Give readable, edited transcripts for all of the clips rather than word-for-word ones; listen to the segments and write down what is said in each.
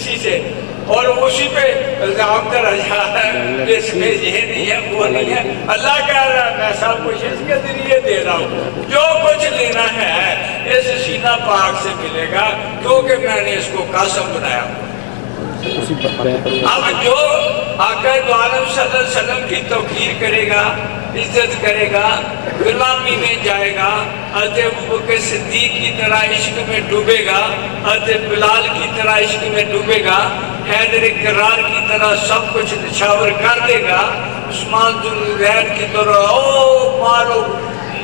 کسی سے اور اسی پہ الزام کرا جا رہا ہے اس میں یہ نہیں ہے وہ نہیں ہے. اللہ کہہ رہا ہے میں سب کچھ اس کے ذریعے دے رہا ہوں. جو کچھ لینا ہے اس سینہ پاک سے ملے گا کیونکہ میں نے اس کو قاسم بنایا. اب جو آقا دو عالم صلی اللہ علیہ وسلم کی توقیر کرے گا عزت کرے گا غلامی میں جائے گا حضرت ابوبکر صدیق کی طرح عشق میں ڈوبے گا حضرت بلال کی طرح عشق میں ڈوبے گا حیدر کرار کی طرح سب کچھ نچھاور کر دے گا عثمان ذوالنورین کی طرح او مارو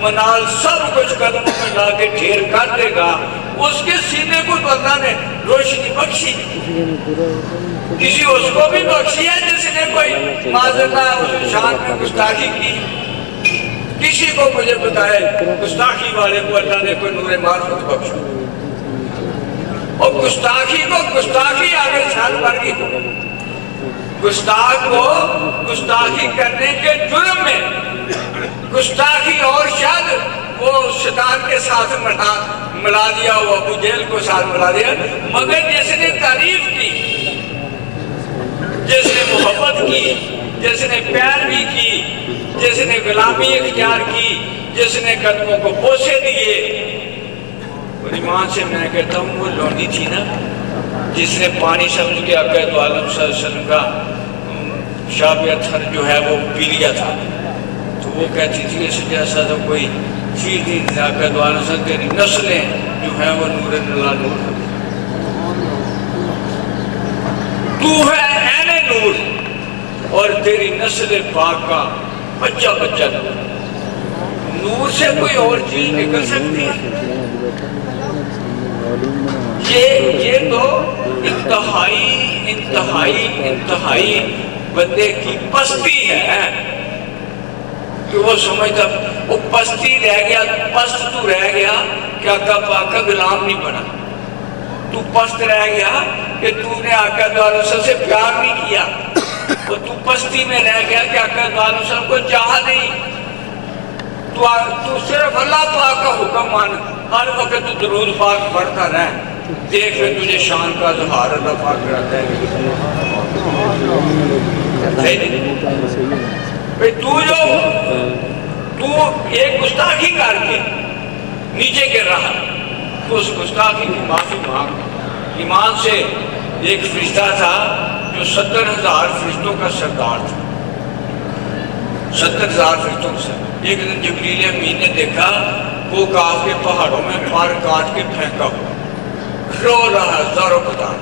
منال سب کچھ قدموں میں لا کے ڈھیر کر دے گا. اس کے سینے کو تو اللہ نے روشنی بخشی کسی اس کو بھی بخشی ہے جس نے کوئی معذرت اس شان میں گستاخی کی. کسی کو مجھے بتائے گستاخی والے کو اللہ نے کوئی نور معرفت بخشا اور گستاخی کو گستاخی آگے چھال مر گئی. گستاخ کو گستاخی کرنے کے جرم میں گستاخی اور شاید وہ شیطان کے ساتھ ملا دیا وہ ابو جہل کو ساتھ ملا دیا مگر جس نے تعریف کی جس نے محبت کی جس نے پیروی کی جس نے غلامی اختیار کی جس نے قدموں کو بوسے دیے. اور ایمان سے میں کہتا ہوں وہ لونڈی تھی نا جس نے پانی سمجھ کے آقا دو عالم صلی اللہ علیہ وسلم کا شاب اتھر جو ہے وہ پی لیا تھا تو وہ کہتی تھی اس جیسا تو کوئی چیز نہیں. آقا دو عالم صلی اللہ علیہ وسلم تیری نسلیں جو ہیں وہ نور اللہ نور ہے. تو ہے عین نور اور تیری نسل پاک کا بچہ بچہ نور سے کوئی اور چیز نکل سکتی ہے. یہ تو انتہائی بندے کی پستی ہے کہ وہ سمجھتا وہ پستی رہ گیا پست تو رہ گیا کہ آقا پاک کا غلام نہیں بنا. تو پست رہ گیا کہ تو نے آقا دو علیہ وسلم سے پیار نہیں کیا اور تو پستی میں رہ گیا کہ آقا دو علیہ وسلم کو چاہا نہیں. تو صرف اللہ پاک کا حکم مان ہر وقت تو درود پاک پڑھتا رہ دیکھ پھر تجھے شان کا اظہار اللہ پاک کراتا ہے. تو ایک گستاخی کر کے نیچے گر رہا تو اس گستاخی کی معافی مانگ. ایمان سے ایک فرشتہ تھا جو 70,000 فرشتوں کا سردار تھا. 70,000 فرشتوں کا سردار. ایک دن جبریل امین نے دیکھا وہ کاف کے پہاڑوں میں پر کاٹ کے پھینکا ہوا رو رہا زارو پتا.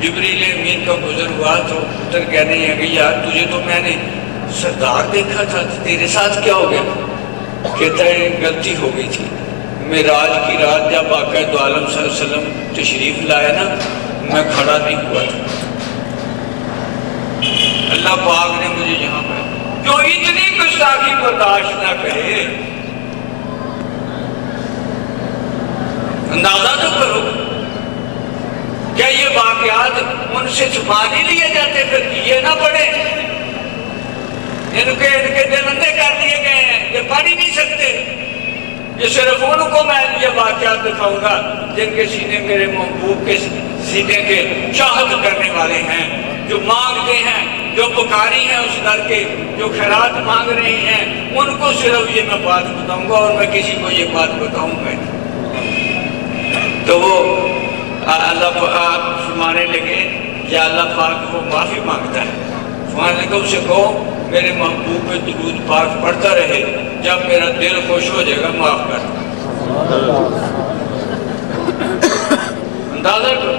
جبریل امین کا گزر ہوا تو پتر کہنے ہیں کہ یار تجھے تو میں نے سردار دیکھا تھا تیرے ساتھ کیا ہو گیا. کہتا ہے غلطی ہو گئی تھی. معراج کی رات جب آقا دو عالم صلی اللہ علیہ وسلم تشریف لائے نا میں کھڑا نہیں ہوا تھا. اللہ پاک نے مجھے یہاں پر جو اتنی گستاخی برداشت نہ کرے اندازہ تو کرو کیا یہ واقعات ان سے چھپا نہیں لیے جاتے پھر یہ نہ پڑھے. ان کے دل اندھے کر دیے گئے ہیں یہ پڑھ ہی نہیں سکتے. یہ صرف ان کو میں یہ واقعات دکھاؤں گا جن کے سینے میرے محبوب کے سینے کے چاہت کرنے والے ہیں جو مانگتے ہیں جو پکاری ہیں اس در کے جو خیرات مانگ رہے ہیں ان کو صرف یہ میں بات بتاؤں گا اور میں کسی کو یہ بات بتاؤں گا. تو وہ اللہ پاک فرمانے لگے یا اللہ پاک وہ معافی مانگتا ہے. فرمانے لگے اسے کہو میرے محبوب پہ درود پاک پڑھتا رہے جب میرا دل خوش ہو جائے گا معاف کر دے. اندازہ کرو.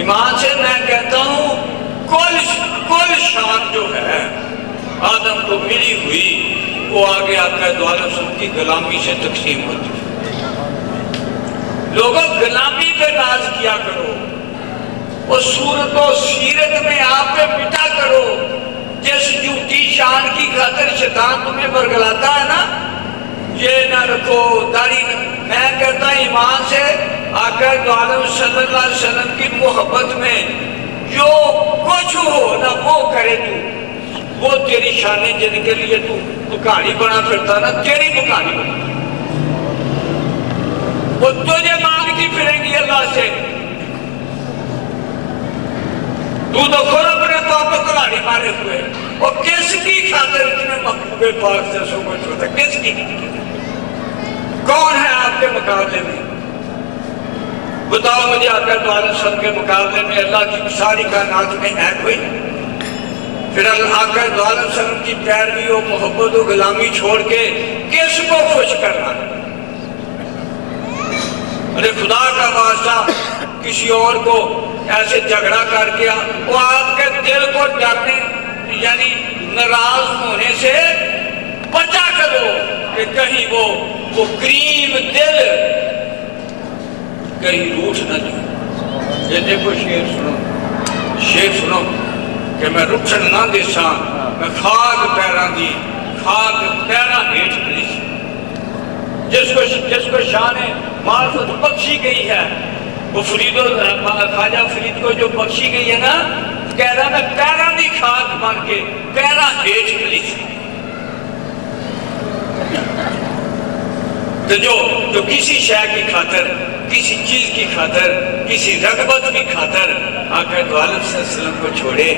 ایمان سے میں کہتا ہوں کل شان جو ہے آدم کو ملی ہوئی وہ آگے آقا دو عالم صلی اللہ علیہ وسلم کی غلامی سے تقسیم ہوتی ہے. لوگوں غلامی پہ ناز کیا کرو اور صورت و سیرت میں آپ پہ مٹا کرو. جس جھوٹی شان کی خاطر شیطان تمہیں برگلاتا ہے نا یہ نہ رکھو داڑھی. میں کہتا ہوں ایمان سے آقا دو عالم صلی اللہ علیہ وسلم کی محبت میں جو کچھ ہو نہ وہ کرے تو وہ تیری شانیں جن کے لیے تو بکاری بنا پھرتا نا تیری بکاری بنا وہ تجھے مانگتی پھریں گی اللہ سے. تو خود اپنے پاپ کو کلاڑی مارے ہوئے، اور کس کی خاطر اتنے محبوب پاک سے سو کچھ ہوتا ہے؟ کس کی؟ کون ہے آپ کے مقابلے میں؟ بتاؤ مجھے آقا دو عالم صلی کے مقابلے میں اللہ کی ساری کائنات میں ہے کوئی؟ پھر آقا دو عالم صلی کی پیروی و محبت و غلامی چھوڑ کے کس کو خوش کرنا ہے؟ ارے خدا کا واسطہ کسی اور کو ایسے جھگڑا کر کے وہ آپ کے دل کو ڈرنے یعنی ناراض ہونے سے بچا کرو کہ کہیں وہ کریم دل کہیں روٹ نہ جائے۔ یہ دیکھو شیر سنو کہ میں رکھن نہ دیساں، میں خاک پیران دی، خاک پیران ہیٹ پلیس، جس کو شان معرفت بخشی گئی ہے، وہ خواجہ فرید کو جو بخشی گئی ہے نا، کہہ رہا میں پیران دی خاک بن کے پیران ہیٹ پلیس، تو جو کسی شے کی خاطر، کسی چیز کی خاطر، کسی رغبت کی خاطر آقا دو عالم صلی اللہ علیہ وسلم کو چھوڑے،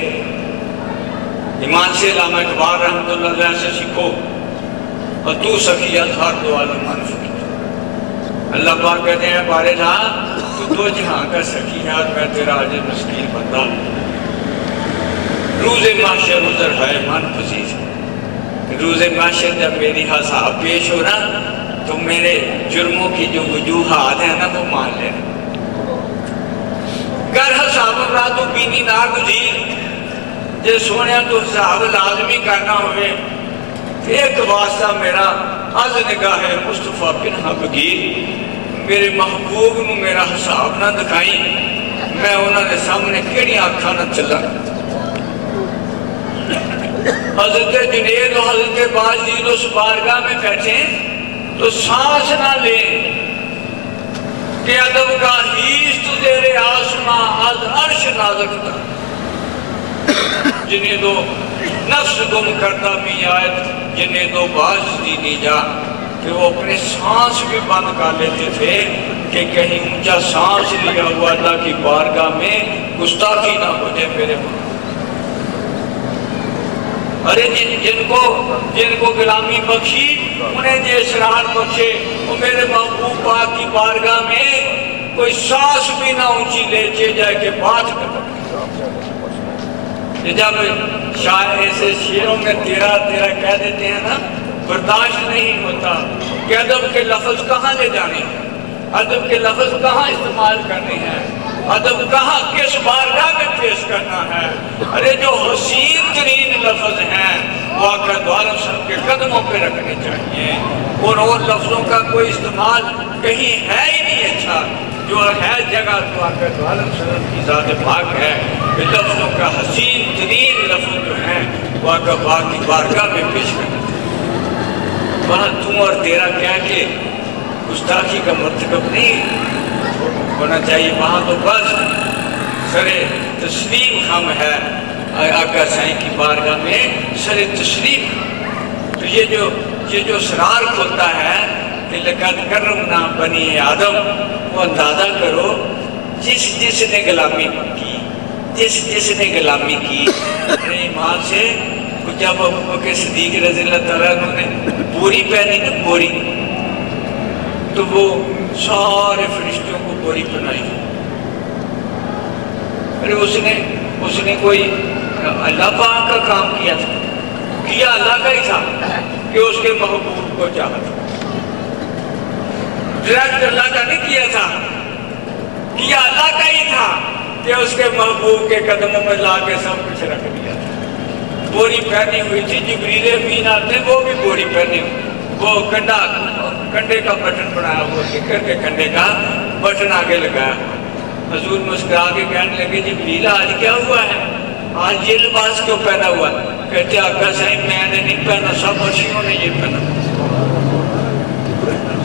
ایمان سے علامہ اقبال رحمت اللہ علیہ سے سیکھو، اور تو سخی اظہار دو عالم منفق۔ اللہ پاک کہتے ہیں بارے جہاں تو دو جہاں کا سخی ہے، اور میں تیرا عاجز مسکین بندہ، روز محشر عذر ہے من پذیر، روز محشر جب میری حساب پیش ہو رہا تو میرے جرموں کی جو وجوہات ہیں نا وہ مان لینا۔ گر حساب اللہ تو بینی نہ گزیر، جے سونے تو حساب لازمی کرنا ہوئے، ایک واسطہ میرا از نگاہ مصطفیٰ پنہا بگیر، میرے محبوب نو میرا حساب نہ دکھائیں، میں انہوں نے سامنے کیڑی آنکھاں نہ چلا۔ حضرت جنید و حضرت باجدید اس بارگاہ میں بیٹھے تو سانس نہ لیں کہ ادب کا ہیس تو زیر آسماں از عرش نازک تھا، جنہیں دو نفس گم کرتا بھی آیت، جنہیں دو باجدید دی جا، کہ وہ اپنے سانس بھی بند کر لیتے تھے کہ کہیں اونچا سانس لیا ہوا اللہ کی بارگاہ میں گستاخی نہ ہو جائے میرے ماں۔ ارے جن کو غلامی بخشی انہیں جو اسرار بخشے، وہ میرے محبوب پاک کی بارگاہ میں کوئی سانس بھی نہ اونچی لے جائے کہ بات کرتا۔ جب شاعر ایسے شیروں میں تیرا تیرا کہہ دیتے ہیں نا، برداشت نہیں ہوتا کہ ادب کے لفظ کہاں لے جانے ہیں، ادب کے لفظ کہاں استعمال کرنے ہیں، ادب کہاں کس بارگاہ میں پیش کرنا ہے۔ ارے جو حسین ترین لفظ ہیں وہ آقا دو عالم صاحب کے قدموں پہ رکھنے چاہیے، اور لفظوں کا کوئی استعمال کہیں ہے ہی نہیں اچھا، جو ہے جگہ تو آقا دو عالم صاحب کی ذات پاک ہے، کہ لفظوں کا حسین ترین لفظ جو ہیں وہ آقا پاک کی بارگاہ میں پیش کرنا چاہیے۔ وہاں تم اور تیرا کہہ کے گستاخی کا مرتکب نہیں ہونا چاہیے، وہاں تو بس سر تسلیم خم ہے آقا سائیں کی بارگاہ میں، سر تسلیم۔ تو یہ جو اسرار کھلتا ہے کہ لقد کرمنا بنی آدم، وہ اندازہ کرو جس نے غلامی کی، جس نے غلامی کی اپنے ایمان سے، جب ابوبکر صدیق رضی اللہ تعالیٰ عنہ نے بوری پہنی نا بوری، تو وہ سارے فرشتوں کو بوری پہنائی۔ ارے اس نے کوئی اللہ پاک کا کام کیا تھا، کیا اللہ کا ہی تھا کہ اس کے محبوب کو چاہا تھا، ڈائریکٹ اللہ کا نہیں کیا تھا، کیا اللہ کا ہی تھا کہ اس کے محبوب کے قدموں میں لا کے سب کچھ رکھ دیا تھا۔ بوری پہنی ہوئی تھی، جبریل امین آتے وہ بھی بوری پہنی ہوئی، وہ کنڈے کا بٹن بنایا ہوا، ککر کے کنڈے کا بٹن آگے لگایا۔ حضور مسکرا کے کہنے لگے جبریل آج کیا ہوا ہے، آج یہ لباس کیوں پہنا ہوا؟ کہتے آقا صاحب میں نے نہیں پہنا، سب عرشیوں نے یہ پہنا۔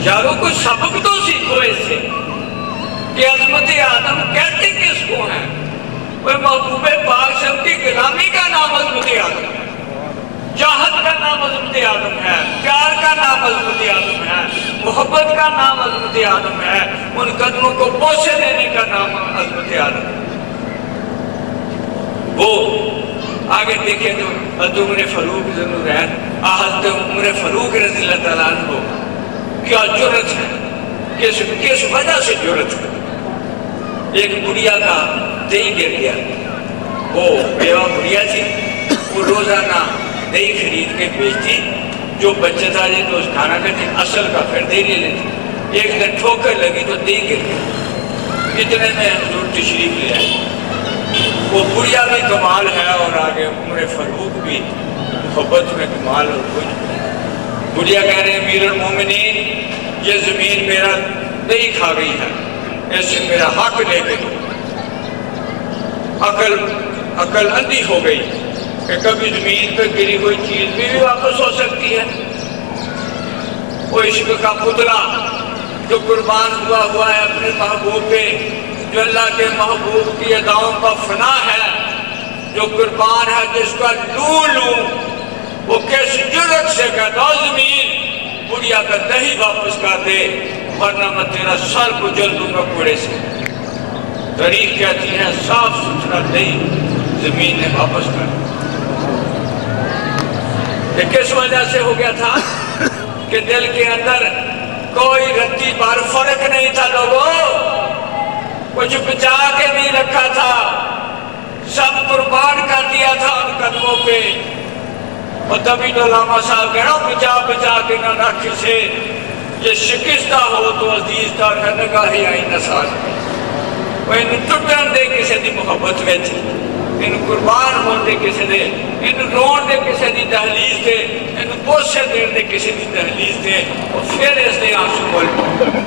یارو کوئی سبق تو سیکھو اس سے کہ عظمت آدم کہتے کس کو ہیں؟ وہ محبوب پاک صاحب کی غلامی کا نام عظمت آدم ہے، چاہت کا نام عظمت آدم ہے، پیار کا نام عظمت آدم ہے، محبت کا نام عظمت آدم ہے، ان قدموں کو بوسے دینے کا نام عظمت آدم ہے۔ آگے دیکھیں تو حضرت عمر فاروق ذوالنورین حضرت عمر فاروق رضی اللہ تعالیٰ عنہ کیا جرت ہے، کس وجہ سے جرت ہے۔ ایک بڑھیا کا دہی گر گیا، وہ بیوہ بڑھیا تھی، وہ روزانہ دہی خرید کے بیچتی، جو بچہ تھا جی تو اس کھانا کھاتی، اصل کا پھر دہی لے لیتی۔ ایک دن ٹھوکر لگی تو دہی گر گیا، اتنے میں حضور تشریف لے آئے۔ وہ بڑھیا بھی کمال ہے اور آگے عمر فاروق بھی محبت میں کمال اور کچھ۔ بڑھیا کہہ رہے ہیں امیر المومنین یہ زمین میرا دہی کھا گئی ہے، ایسے میرا حق لے کے دو۔ عقل اندھی ہو گئی کہ کبھی زمین پہ گری ہوئی چیز بھی واپس ہو سکتی ہے۔ وہ عشق کا پتلا جو قربان ہوا ہے اپنے محبوب پہ، جو اللہ کے محبوب کی اداؤں کا فنا ہے، جو قربان ہے جس کا لوں وہ کس جرت سے کہتا زمین بڑھیا کا دہی واپس کر دے ورنہ میں تیرا سر کو جل دوں گا کوڑے سے۔ تاریخ کہتی ہے صاف ستھرا دہی زمین نے واپس کر دیا۔ یہ کس وجہ سے ہو گیا تھا کہ دل کے اندر کوئی رتی بار فرق نہیں تھا، لوگوں کچھ بچا کے نہیں رکھا تھا، سب قربان کر دیا تھا ان قدموں پہ۔ اور تبھی تو علامہ صاحب کہنا بچا کے نہ رکھ سے، یہ شکستہ ہو تو عزیز تر ہے نگاہ آئینہ ساز میں۔ وہ ان ٹوٹن دے کسی دی محبت میں تھی، ان قربان ہون دے کسی دے، ان رون دے کسی دی دہلیز دے، ان بوسے دین دے کسی دی دہلیز دے، اور پھر اس دے آنسو بول پاتے،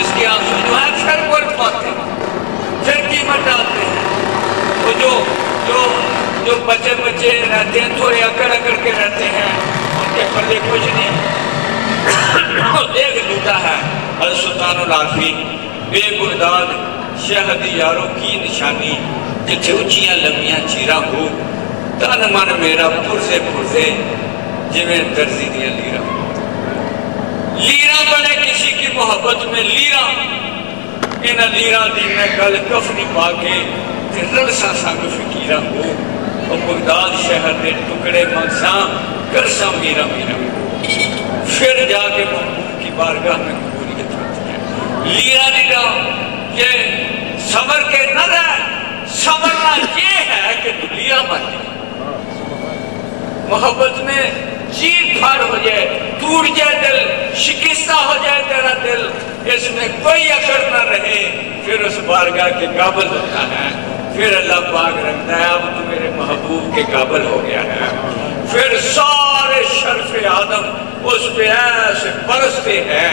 اس کے آنسو جو ہے پھر بول پاتے، پھر قیمت ڈالتے ہیں۔ وہ جو بچے رہتے ہیں تھوڑے اکڑ کے رہتے ہیں، ان کے پلے کچھ نہیں۔ ایک لوٹا ہے حضرت سلطان العارفی بے بغداد شہد یاروں کی نشانی، جتھے اچھیاں لمبیاں چیرہ ہو تن من میرا پرزے جویں درزی دیا لیرہ بنے کسی کی محبت میں لیرہ، انہ لیرہ دی میں گل کفنی پا کے رلسا سانگ فکیرہ ہو، اور بغداد شہر دے ٹکڑے منساں کرساں میرا پھر جا کے محبوب کی بارگاہ میں قبولیت ہوتی ہے۔ لیرہ لیرہ یہ صبر کے نہ رہے، صبرنا یہ ہے کہ تو لیرہ بن جائے، محبت میں چیر پھاڑ ہو جائے، ٹوٹ جائے دل، شکستہ ہو جائے تیرا دل، اس میں کوئی اثر نہ رہے، پھر اس بارگاہ کے قابل ہوتا ہے، پھر اللہ پاک رکھتا ہے اب تو میرے محبوب کے قابل ہو گیا ہے، پھر سارے شرف آدم اس پہ ایسے برستے ہیں،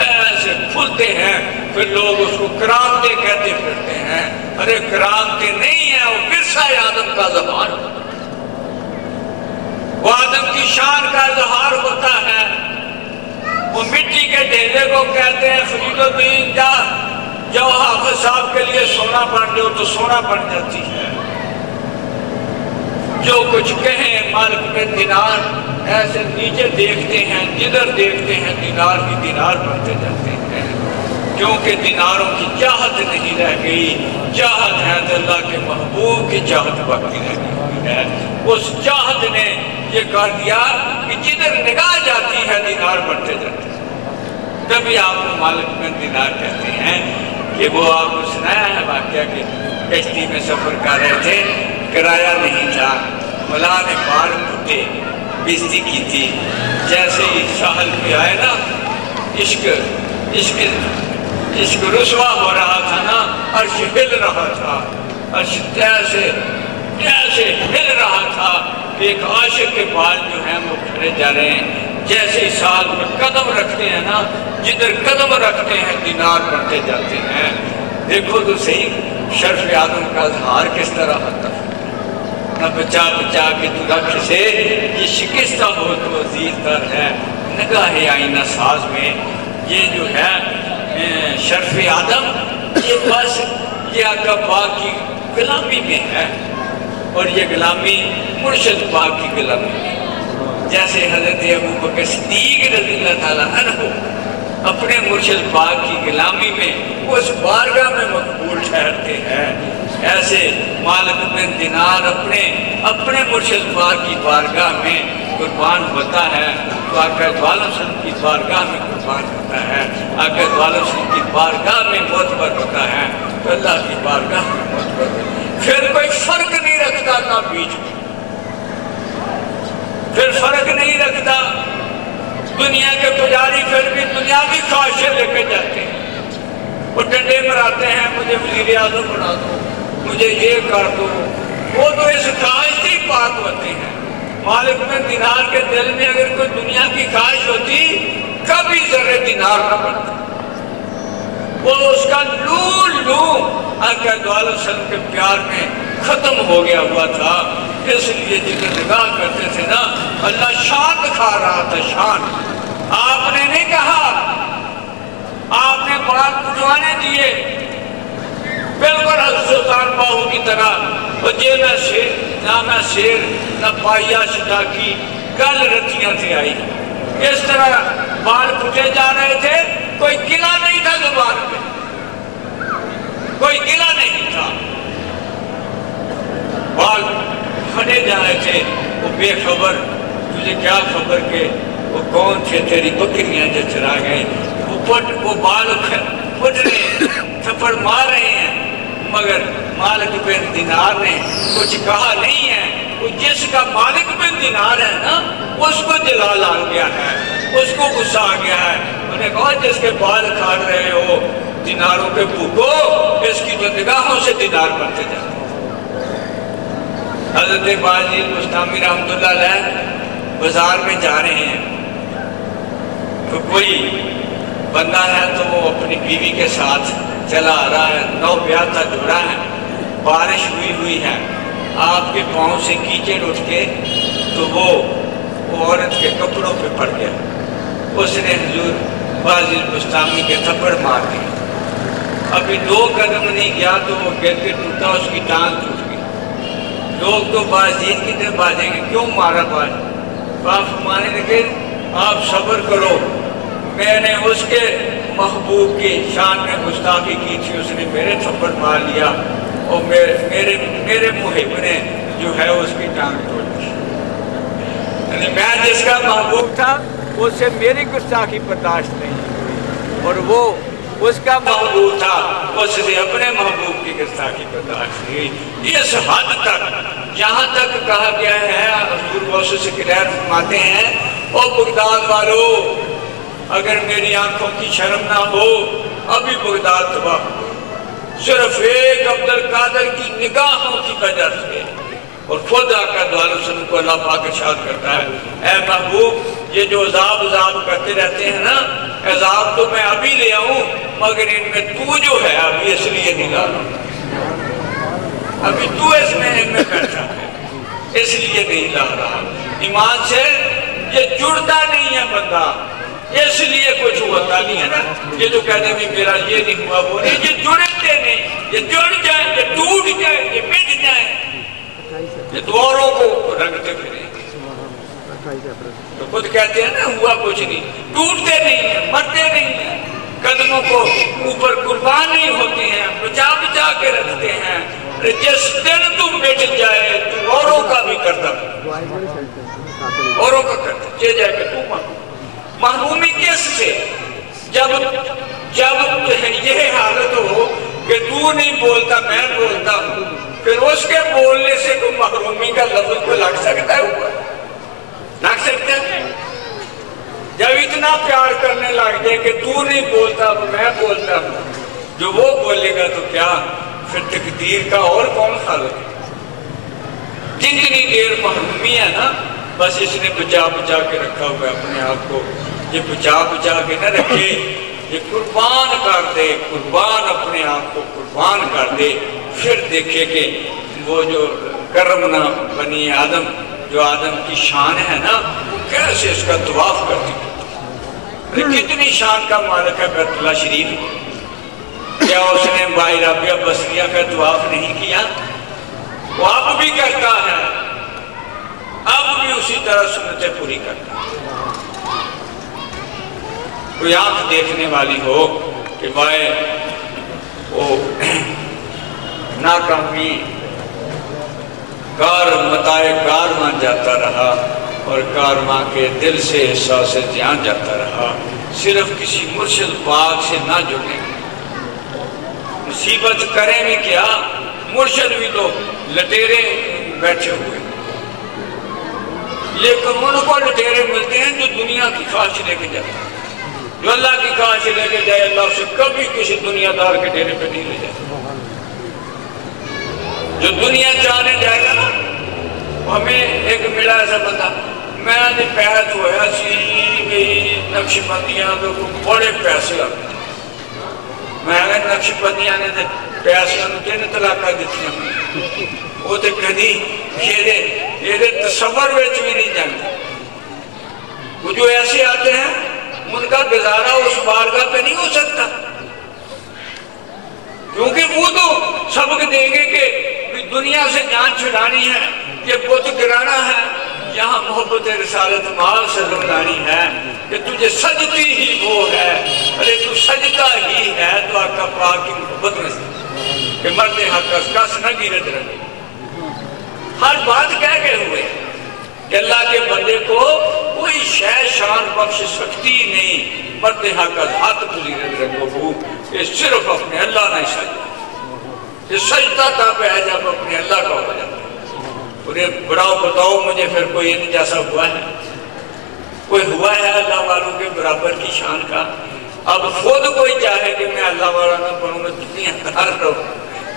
ایسے پھولتے ہیں، پھر لوگ اس کو کرامتے کہتے پھرتے ہیں۔ ارے کرامتے نہیں ہیں، وہ ورثہ آدم کا اظہار ہوتا ہے، وہ آدم کی شان کا اظہار ہوتا ہے۔ وہ مٹی کے ڈھیلے کو کہتے ہیں فرید الدین جو حافظ صاحب کے لیے سونا بن جاؤ تو سونا بن جاتی ہے، جو کچھ کہیں مالک میں دینار ایسے نیچے دیکھتے ہیں، جدھر دیکھتے ہیں دینار ہی دینار بنتے جاتے ہیں، کیونکہ دیناروں کی چاہت نہیں رہ گئی، چاہت ہے تو اللہ کے محبوب کی چاہت باقی رہ گئی ہے۔ اس چاہت نے یہ کر دیا کہ جدھر نگاہ جاتی ہے دینار بنتے جاتے ہیں، تبھی آپ کو مالک میں دینار کہتے ہیں۔ کہ وہ آپ کو سنایا ہے واقعہ کہ کشتی میں سفر کر رہے تھے، کرایہ نہیں تھا، ملا نے بال پھٹے بےزتی کی تھی، جیسے ہی ساحل پہ آئے نا عشق رسوا ہو رہا تھا نا، عرش ہل رہا تھا، عرش ایسے ہل رہا تھا کہ ایک عاشق کے بال جو ہیں وہ کھڑے جا رہے ہیں، جیسے ہی سال میں قدم رکھتے ہیں نا، جدھر قدم رکھتے ہیں دینار بنتے جاتے ہیں۔ دیکھو تو صحیح شرف آدم کا اظہار کس طرح ہوتا ہے، نہ بچا کے تو رکھ سے، یہ شکستہ ہو تو عزیز تر ہے نگاہ آئینہ ساز میں۔ یہ جو ہے شرف آدم یہ بس یہ آقا پاک کی غلامی میں ہے، اور یہ غلامی مرشد پاک کی غلامی میں، جیسے حضرت ابوبکر صدیق رضی اللہ تعالیٰ عنہ اپنے مرشد پاک کی غلامی میں اس بارگاہ میں مقبول ٹھہرتے ہیں، ایسے ایسے مالک بن دینار اپنے مرشد پاک کی بارگاہ میں قربان ہوتا ہے تو آقا عالم صلی کی بارگاہ میں قربان ہوتا ہے، آقا عالم صلی کی بارگاہ میں معتبر ہوتا ہے تو اللہ کی بارگاہ میں معتبر ہوتا ہے۔ پھر کوئی فرق نہیں رکھتا نہ بیچ میں، پھر فرق نہیں رکھتا۔ دنیا کے پجاری پھر بھی دنیاوی خواہشیں لے کے جاتے ہیں، وہ ڈنڈے مراتے ہیں، مجھے وزیر اعظم بنا دو، مجھے یہ کر دو، وہ تو اس خواہش سے ہی پاک ہوتے ہیں۔ مالک بن دینار کے دل میں اگر کوئی دنیا کی خواہش ہوتی کبھی ذرے دینار نہ بنتا، وہ اس کا لو آقا علیہ وسلم کے پیار میں ختم ہو گیا ہوا تھا۔ اس لیے جنہیں نگاہ کرتے تھے نا اللہ شان دکھا رہا تھا، شان۔ آپ نے نہیں کہا، آپ نے بال پھٹوانے دیے بالکل حضرت سلطان باہو کی طرح، اور جے نہ شیر نہ پائیا شٹاکی گل رتیاں سے آئی، اس طرح بال پھٹے جا رہے تھے، کوئی گلہ نہیں تھا زبان پہ، کوئی گلہ نہیں تھا، بال پھٹے جا رہے تھے۔ وہ بے خبر، تجھے کیا خبر کہ وہ کون تھے تیری بکریاں جو چرا گئے، وہ بال پھٹ رہے، تھپڑ مار رہے ہیں، مگر مالک بن دینار نے کچھ کہا نہیں ہے۔ وہ جس کا مالک بن دینار ہے نا اس کو جلال آ گیا ہے، اس کو غصہ آ گیا ہے۔ انہوں نے کہا جس کے بال کھاڑ رہے ہو دیناروں کے بھوکو، اس کی تو نگاہوں سے دینار بنتے جاتے۔ حضرت باجی مستعمی رحمت اللہ علیہ بازار میں جا رہے ہیں تو کوئی بندہ ہے تو وہ اپنی بیوی کے ساتھ چلا آ رہا ہے، نو بیاہ جوڑا ہے، بارش ہوئی ہے، آپ کے پاؤں سے کیچڑ اٹھ کے تو وہ عورت کے کپڑوں پہ پڑ گیا، اس نے حضور باجی مستعمی کے تھپڑ مار دیے۔ ابھی 2 قدم نہیں گیا تو وہ گر کے ٹوٹا، اس کی ٹانگ ٹوٹ گئی۔ لوگ تو بازید کی طرف بازیں گے، کیوں مارا باز؟ آپ فرمانے لگے آپ صبر کرو، میں نے اس کے محبوب کی شان میں گستاخی کی تھی، اس نے میرے تھپڑ مار لیا اور میرے محب نے جو ہے اس کی ٹانگ توڑ دی۔ یعنی میں جس کا محبوب تھا اس سے میری گستاخی برداشت نہیں ہوئی، اور وہ اس کا محبوب تھا اس سے اپنے محبوب کی گستاخی برداشت نہیں ہوئی۔ اس حد تک یہاں تک کہا گیا ہے، حضور غوث سکریر فرماتے ہیں او بغداد والو، اگر میری آنکھوں کی شرم نہ ہو ابھی بغداد تباہ ہو، صرف ایک عبدالقادر کی نگاہوں کی وجہ سے۔ اور خود آقا علیہ وسلم کو اللہ پاک ارشاد کرتا ہے اے محبوب یہ جو عذاب کرتے رہتے ہیں نا، عذاب تو میں ابھی لے آؤں مگر ان میں تو جو ہے ابھی اس لیے نہیں لا رہا، ابھی تو اس میں ان میں بیٹھا ہے اس لیے نہیں لا رہا۔ ایمان سے یہ جڑتا نہیں ہے بندہ، اس لیے کچھ ہوتا نہیں ہے نا۔ یہ تو کہتے ہیں میرا یہ نہیں ہوا وہ نہیں، یہ جڑتے نہیں، یہ جڑ جائیں، یہ ٹوٹ جائیں، یہ مٹ جائیں، یہ دواروں کو رنگتے پھریں تو خود کہتے ہیں نا ہوا کچھ نہیں، ٹوٹتے نہیں ہیں، مرتے نہیں ہیں، قدموں کو اوپر قربان نہیں ہوتے ہیں، بچا کے رکھتے ہیں۔ جس دن تم مٹ جائے تو اوروں کا بھی کرتا، اوروں کا کرتا یہ جائے کہ تو محرومی کس سے؟ جب یہ حالت ہو کہ تو نہیں بولتا میں بولتا ہوں، پھر اس کے بولنے سے کوئی محرومی کا لفظ کو لگ سکتا ہے اوپر؟ لگ سکتا ہے؟ جب اتنا پیار کرنے لگ جائے کہ تو نہیں بولتا میں بولتا ہوں، جو وہ بولے گا تو کیا پھر تقدیر کا اور کون خالق ہے؟ جتنی دیر محرومی ہے نا بس اس نے بچا کے رکھا ہوا ہے اپنے آپ کو، یہ بچا کے نہ رکھے، یہ قربان کر دے، قربان اپنے آپ کو قربان کر دے، پھر دیکھے کہ وہ جو کرم نہ بنی آدم، جو آدم کی شان ہے نا وہ کیسے اس کا طواف کرتی ہے۔ کتنی شان کا مالک ہے بیت اللہ شریف، کیا اس نے بائی رابعہ بصریہ کا طواف نہیں کیا؟ وہ اب بھی کرتا ہے، اب بھی اسی طرح سنتیں پوری کرتا ہے۔ کوئی آنکھ دیکھنے والی ہو کہ بھائی وہ ناکامی کارواں جاتا رہا اور کارواں کے دل سے احساس جان جاتا رہا، صرف کسی مرشد پاک سے نہ جڑنے کی مصیبت کریں بھی کیا، مرشد بھی تو لٹیرے بیٹھے ہوئے، لیکن ان کو لٹیرے ملتے ہیں جو دنیا کی خواہش لے کے جاتے ہیں، جو اللہ کی خواہش لے کے جائے اللہ اسے کبھی کسی دنیا دار کے ڈیرے پہ نہیں لے جائے۔ جو دنیا چاہنے جائے گا نا، ہمیں ایک ملا ایسا بندہ، میں نے پیت ہویا سی گئی نقش بندیاں تو بڑے پیسے آتے میں نے نقش بندیاں نے پیسے انہیں طلاقہ دیتی ہیں وہ تو کدی یہ تصور ویچ بھی نہیں جانتے۔ وہ جو ایسے آتے ہیں ان کا گزارہ اس بارگاہ پہ نہیں ہو سکتا، کیونکہ وہ تو سبق دیں گے کہ دنیا سے جان چھڑانی ہے، یہ بت گرانا ہے، یہاں محبت رسالت مال سے لڑانی ہے کہ تجھے سجتی ہی وہ ہے، ارے تو سجتا ہی ہے تو آقا پاک کی محبت میں سے کہ مرد حق کس نہ گرد رہے۔ ہر بات کہہ گئے ہوئے کہ اللہ کے بندے کو کوئی شے شان بخش سکتی نہیں، مرد حق ہاتھ گزرد رنگو ہو، یہ صرف اپنے اللہ نے سجدہ، یہ سجدہ تب ہے جب اپنے اللہ کا ہو جاتا ہے۔ اور یہ بڑاؤ بتاؤ مجھے پھر کوئی ان جیسا ہوا ہے، کوئی ہوا ہے اللہ والوں کے برابر کی شان کا؟ اب خود کوئی چاہے کہ میں اللہ والا نہ بنوں، میں دنیا دار رہوں،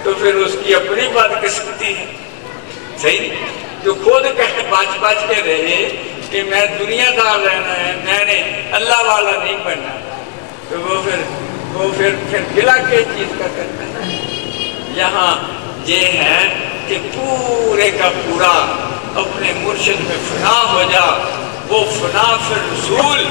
تو پھر اس کی اپنی بات قسمتی ہے، صحیح نہیں؟ جو خود کہے بچ کے رہے کہ میں دنیا دار رہنا ہے، میں نے اللہ والا نہیں بننا، تو وہ پھر بلا کے چیز کا کرنا ہے۔ یہاں یہ ہے کہ پورے کا پورا اپنے مرشد میں فنا ہو جا، وہ فنا فی الرسول،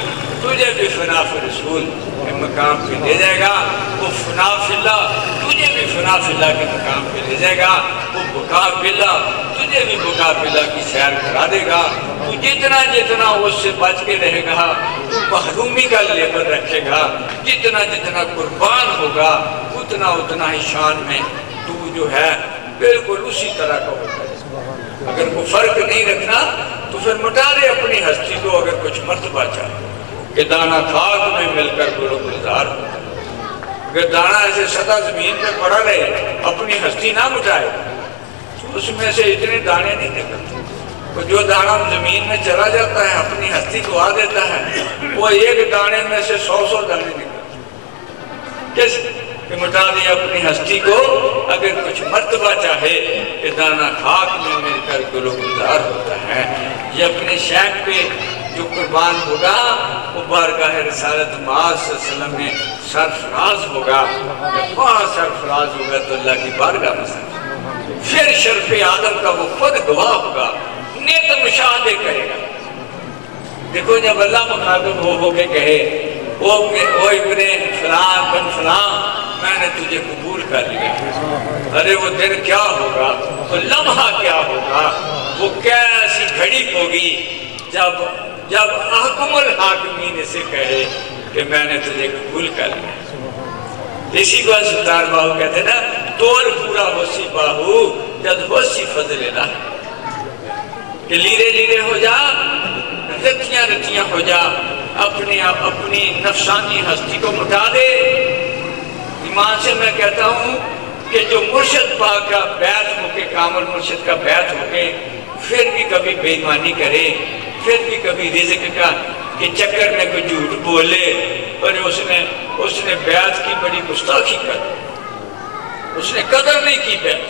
تجھے بھی فنا فی الرسول کے مقام پہ لے جائے گا، وہ فنا فی اللہ تجھے بھی فنا فی اللہ کے مقام پہ لے جائے گا، وہ بقا فی اللہ تجھے بھی بقا فی اللہ کی سیر کرا دے گا۔ تو جتنا جتنا اس سے بچ کے رہے گا، تو محرومی کا لیبل رکھے گا، جتنا جتنا قربان ہوگا اتنا اتنا ہی شان میں تو جو ہے بالکل اسی طرح کا ہوتا ہے۔ اگر کوئی فرق نہیں رکھنا تو پھر مٹا دے اپنی ہستی کو، اگر کچھ مرتبہ چاہے کہ دانہ خاک میں مل کر گل و گلزار ہوتا ہے، اگر دانہ ایسے سطح زمین پہ پڑا رہے اپنی ہستی نہ مٹائے تو اس میں سے اتنے دانے نہیں نکلتے۔ جو دانہ زمین میں چلا جاتا ہے اپنی ہستی کو آ دیتا ہے، وہ ایک دانے میں سے 100 دانے نکلتے۔ کس کہ مٹا دے اپنی ہستی کو، اگر کچھ مرتبہ چاہے کہ دانہ خاک میں مل کر گل و گلزار ہوتا ہے۔ یہ اپنے شیخ پہ جو قربان ہوگا وہ بارگاہ رسالت مآل صلی اللہ علیہ وسلم میں سرفراز ہوگا، جب وہاں سرفراز ہوگا تو اللہ کی بارگاہ میں سرفراز، پھر شرف آدم کا وہ خود گواہ ہوگا، نیت مشاہدے کرے گا۔ دیکھو جب اللہ مخاطب ہو کے کہے او ابن فلان بن فلان میں نے تجھے قبول کر لیا، ارے وہ دن کیا ہوگا، وہ لمحہ کیا ہوگا، وہ کیسی گھڑی ہوگی جب احکم الحاکمین سے کہے کہ میں نے تجھے قبول کر لیا۔ اسی کو سلطان باہو کہتے ہیں نا، طور پورا ہوسی باہو جد ہوسی فضل الہ، کہ لیرے لیرے ہو جا، رتیاں رتیاں ہو جا، اپنی نفسانی ہستی کو مٹا دے۔ ایمان سے میں کہتا ہوں کہ جو مرشد پاک کا بیعت ہو کے، کامل مرشد کا بیعت ہو کے پھر بھی کبھی بے ایمانی کرے، پھر بھی کبھی رزق کا کہ چکر میں کوئی جھوٹ بولے، اور اس نے بیعت کی بڑی گستاخی کر، اس نے قدر نہیں کی بیعت،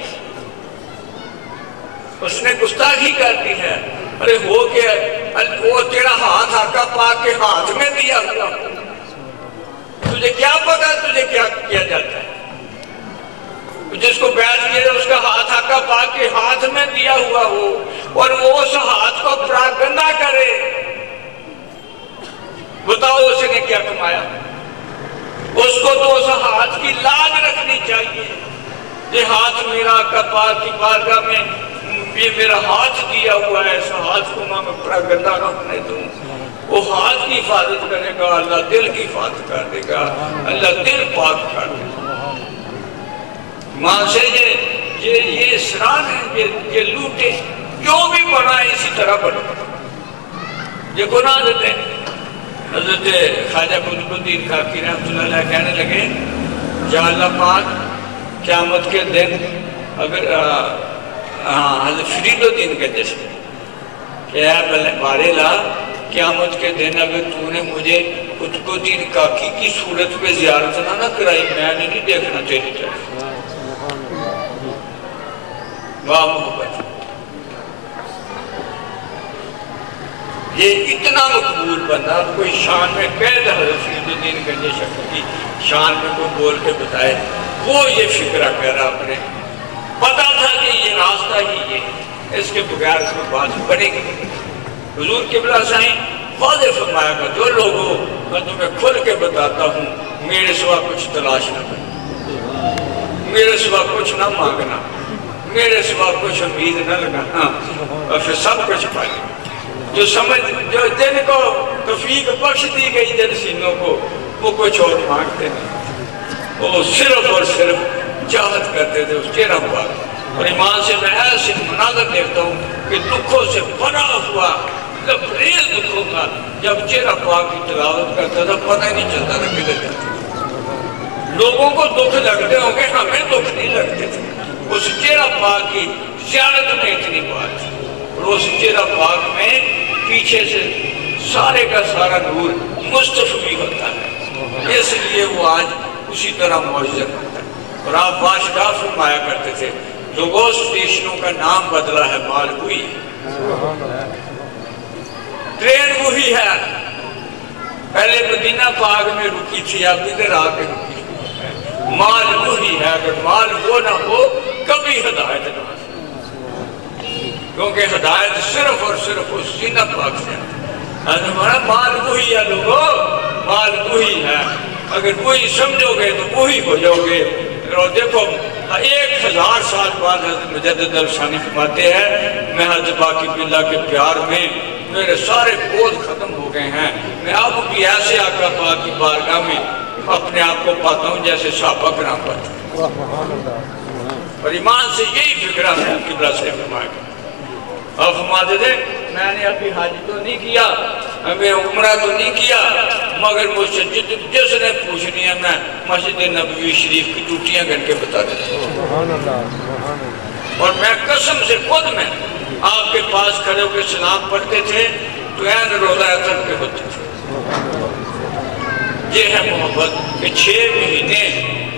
اس نے گستاخی کر دی ہے۔ ارے ہو گیا وہ تیرا ہاتھ آقا پاک کے ہاتھ میں دیا ہوا، تجھے کیا پتا تجھے کیا کیا جاتا ہے؟ جس کو بیعت کیا اس کا ہاتھ آقا پاک کے ہاتھ میں دیا ہوا ہو اور وہ اس ہاتھ کو پراگندہ کرے، بتاؤ اس نے کیا کمایا؟ اس کو تو اس ہاتھ کی لاج رکھنی چاہیے، یہ ہاتھ میرا آقا پاک کی بارگاہ میں یہ میرا ہاتھ دیا ہوا ہے، اس ہاتھ کو میں پراگندہ نہ ہونے دوں۔ وہ ہاتھ کی حفاظت کرے گا، اللہ دل کی حفاظت کر دے گا، اللہ دل پاک کر دے گا۔ ماں سے یہ اسرار ہے، یہ لوٹے، جو بھی بنا ہے اسی طرح بنا، یہ گناہ دیتے ہیں۔ حضرت خواجہ قطب الدین کاکی رحمۃ اللہ علیہ کہنے لگے یا اللہ پاک قیامت کے دن اگر حضرت فرید الدین کے جیسے کہ اے بارے لا قیامت کے دن اگر تو نے مجھے قطب الدین کاکی کی صورت پہ زیارت نہ کرائی، میں نے نہیں دیکھنا تیری طرف۔ واہ محبت، یہ اتنا مقبول بندہ، کوئی شان میں قید حضرت فرید الدین گنجی شخص کی شان میں کوئی بول کے بتائے، وہ یہ فکرہ کہہ رہا اپنے، پتا تھا کہ یہ راستہ ہی یہ ہے، اس کے بغیر اس میں بات بنے گی۔ حضور قبلہ سائیں واضح فرمایا گا جو لوگوں میں تمہیں کھل کے بتاتا ہوں میرے سوا کچھ تلاش نہ کرنا، میرے سوا کچھ نہ مانگنا، میرے سوا کچھ امید نہ لگانا، اور پھر سب کچھ پائے۔ جو جن کو توفیق بخش دی گئی جن سینوں کو، وہ کچھ اور مانگتے نہیں، وہ صرف اور صرف چاہت کرتے تھے اس چہرہ پاک۔ اور ایمان سے میں ایسے مناظر دیکھتا ہوں کہ دکھوں سے بھرا ہوا لبریز دکھوں کا جب چہرہ پاک کی تلاوت کرتا تھا پتہ ہی نہیں چلتا تھا کدھر جاتا۔ لوگوں کو دکھ لگتے ہوں گے، ہمیں دکھ نہیں لگتے تھے۔ اس چہرہ پاک کی زیارت میں اتنی بات تھی، اور اس چہرہ پاک میں پیچھے سے سارے کا سارا نور مستفی ہوتا ہے، اس لیے وہ آج اسی طرح معجزہ کرتا ہے۔ اور آپ بادشاہ فرمایا کرتے تھے لوگوں اسٹیشنوں کا نام بدلا ہے، مال ہوئی ٹرین وہی ہے، پہلے مدینہ پاک میں رکی تھی، اب ادھر آ کے رکی ہے، مال وہی ہے، اگر مال وہ نہ ہو کبھی ہدایت نہ ہو، کیونکہ ہدایت صرف اور صرف اس سینہ پاک سے ہے۔ ہمارا مال وہی ہے لوگوں، مال وہی ہے، اگر وہی سمجھو گے تو وہی ہو جاؤ گے۔ اور دیکھو 1000 سال بعد حضرت مجدد الثانی فرماتے ہیں میں حضرت باقی باللہ کے پیار میں میرے سارے بوجھ ختم ہو گئے ہیں، میں اب بھی ایسے آقا پاک کی بارگاہ میں اپنے آپ کو پاتا ہوں جیسے سابق نام پاتا ہوں۔ اور ایمان سے یہی فکرہ ہے قبلہ سے فرمائے گا۔ اب فرماتے تھے میں نے ابھی حج تو نہیں کیا، میں عمرہ تو نہیں کیا، مگر مجھ سے جس نے پوچھنی ہے میں مسجد نبوی شریف کی ٹوٹیاں گن کے بتا دیتا ہوں۔ اور میں قسم سے خود میں آپ کے پاس کھڑے ہو کے سلام پڑھتے تھے تو این روزہ اثر پہ ہوتے تھے۔ یہ ہے محبت کہ 6 مہینے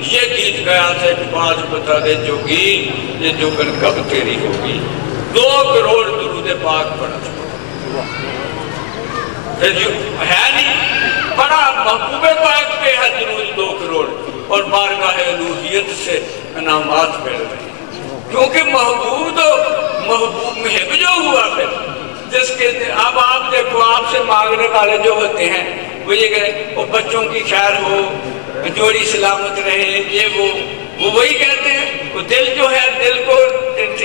یہ گیت گیا تھا کہ بات بتا دے جوگی یہ جوگن کب تیری ہوگی، 2 کروڑ درود پاک پڑھا تھا۔ ہے نہیں بڑا محبوب پاک پہ ہے درود 2 کروڑ، اور بارگاہ الوہیت سے انعامات مل رہے ہیں، کیونکہ محبوب تو محبوب محب جو ہوا پھر جس کے اب آپ دیکھو آپ سے مانگنے والے جو ہوتے ہیں وہ یہ کہ وہ بچوں کی خیر ہو، جوڑی سلامت رہے، یہ وہ وہی کہتے ہیں۔ وہ دل جو ہے دل کو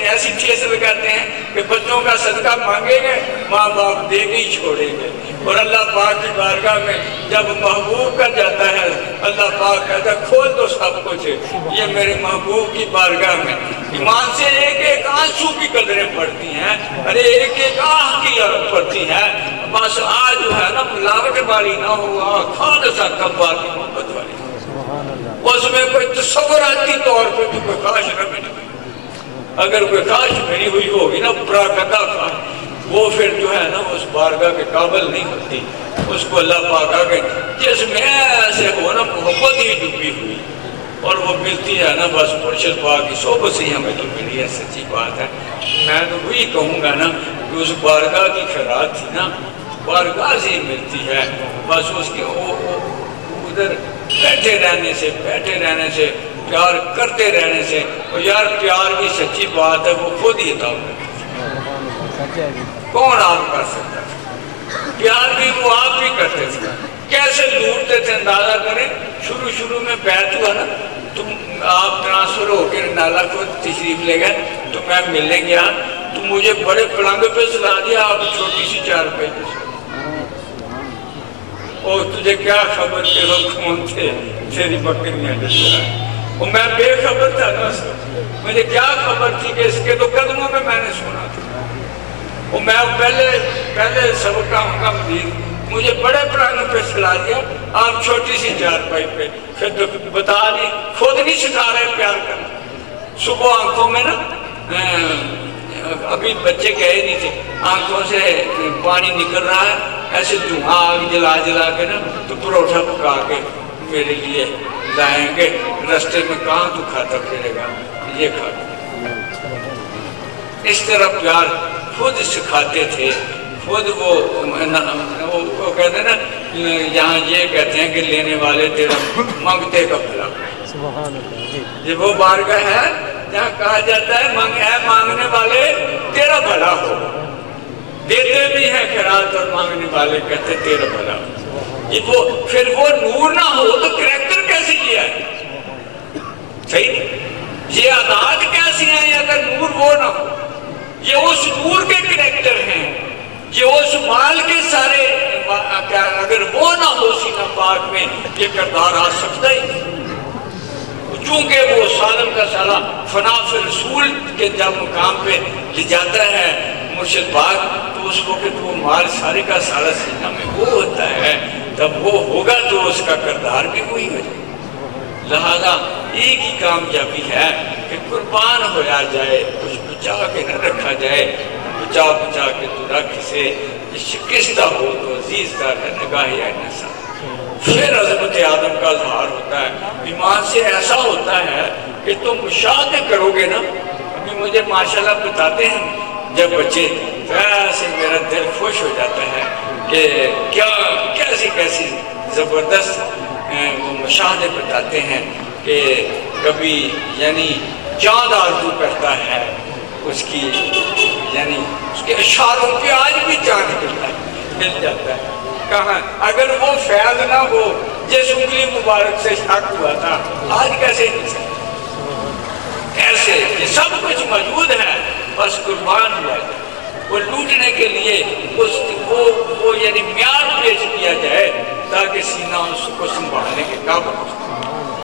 ایسی چیز لگاتے ہیں کہ بچوں کا صدقہ مانگیں گے ماں باپ دے کے ہی چھوڑیں گے، اور اللہ پاک کی بارگاہ میں جب محبوب کر جاتا ہے اللہ پاک کہتا ہے کھول دو سب کچھ، یہ میرے محبوب کی بارگاہ میں ایمان سے ایک ایک آنسو کی قدریں پڑتی ہیں، ارے ایک ایک آہ کی پڑتی ہیں، بس آج جو ہے نا ملاوٹ والی نہ ہوا خالصہ کبار کی محبت والی، اس میں کوئی تصوراتی طور پہ بھی کوئی کاش نہ بنی، اگر کوئی کاش بنی ہوئی ہوگی نا پراکتا کا وہ پھر جو ہے نا اس بارگاہ کے قابل نہیں ہوتی، اس کو اللہ پاک آگے جس میں ایسے ہو نا محبت ہی ڈوبی ہوئی، اور وہ ملتی ہے نا بس مرشد پاک کی صحبت سے ہمیں تو ملی ہے، سچی بات ہے۔ میں تو وہی کہوں گا نا کہ اس بارگاہ کی خیرات تھی نا بارگاہ سے ہی ملتی ہے، بس اس کے ادھر بیٹھے رہنے سے پیار کرتے رہنے سے، اور یار پیار کی سچی بات ہے وہ خود ہی عطا کرتا ہے، کون آپ کر سکتا ہے؟ پیار بھی وہ آپ بھی کرتے تھے، کیسے لوٹتے تھے اندازہ کریں۔ شروع میں بیعت ہوا نا تم آپ ٹرانسفر ہو کے نالا کو تشریف لے گئے تو میں ملنے گیا تو مجھے بڑے پلنگ پہ سلا دیا آپ چھوٹی سی 4 پیج سے، اور تجھے کیا خبر کہ وہ کون تھے تیری بکریاں جس طرح، اور میں بے خبر تھا نا سب، مجھے کیا خبر تھی کہ اس کے تو قدموں میں میں نے سنا تھا. وہ میں پہلے سبق کا ہوں گا مزید مجھے بڑے پرانے پہ سلا دیا. آپ چھوٹی سی چارپائی پہ پھر تو بتا دی خود نہیں سکھا رہے پیار کرنا. صبح آنکھوں میں نا ابھی بچے گئے نہیں تھے, آنکھوں سے پانی نکل رہا ہے, ایسے دھواں آگ جلا جلا کے نا تو پروٹھا پکا کے میرے لیے لائیں گے. رستے میں کہاں تو کھاتا پھرے گا, یہ کھاتا. اس طرح پیار خود سکھاتے تھے. خود وہ کہتے ہیں نا, یہاں یہ کہتے ہیں کہ لینے والے تیرا مانگتے کا بھلا. یہ وہ بارگاہ ہے جہاں کہا جاتا ہے مانگنے والے تیرا بھلا ہو. دیتے بھی ہیں خیرات اور مانگنے والے کہتے ہیں تیرا بھلا ہو. پھر وہ نور نہ ہو تو کریکٹر کیسے کیا ہے؟ صحیح, یہ عادات کیسی ہیں اگر نور وہ نہ ہو؟ یہ اس نور کے کریکٹر ہیں, یہ اس مال کے سارے, اگر وہ نہ ہو سینہ پاک میں یہ کردار آ سکتا ہی نہیں. چونکہ وہ سالم کا سالہ فنا فی رسول کے جب مقام پہ لے جاتا ہے مرشد پاک, تو اس وقت وہ مال سارے کا سارا سینہ میں وہ ہوتا ہے. تب وہ ہوگا تو اس کا کردار بھی وہی ہو جائے. لہذا ایک ہی کامیابی ہے کہ قربان ہویا جائے, کچھ بچا کے نہ رکھا جائے. بچا کے تو رکھ سے شکستہ ہو تو عزیز کا نگاہ یا نسا. پھر عظمت آدم کا اظہار ہوتا ہے. ایمان سے ایسا ہوتا ہے کہ تم مشاہدے کرو گے نا. ابھی مجھے ماشاءاللہ بتاتے ہیں جب بچے, ایسے میرا دل خوش ہو جاتا ہے کہ کیسی زبردست وہ مشاہدے بتاتے ہیں کہ کبھی یعنی چاند آرزو کرتا ہے اس کی, یعنی اس کے اشاروں پہ آج بھی چاند مل جاتا ہے. کہاں اگر وہ فیض نہ ہو جس انگلی مبارک سے شک ہوا تھا, آج کیسے مل سکتا؟ کیسے؟ یہ سب کچھ موجود ہے, بس قربان ہوا جائے. وہ لوٹنے کے لیے وہ یعنی معیار پیش کیا جائے تاکہ سینہ اس کو سنبھالنے کے قابل ہو.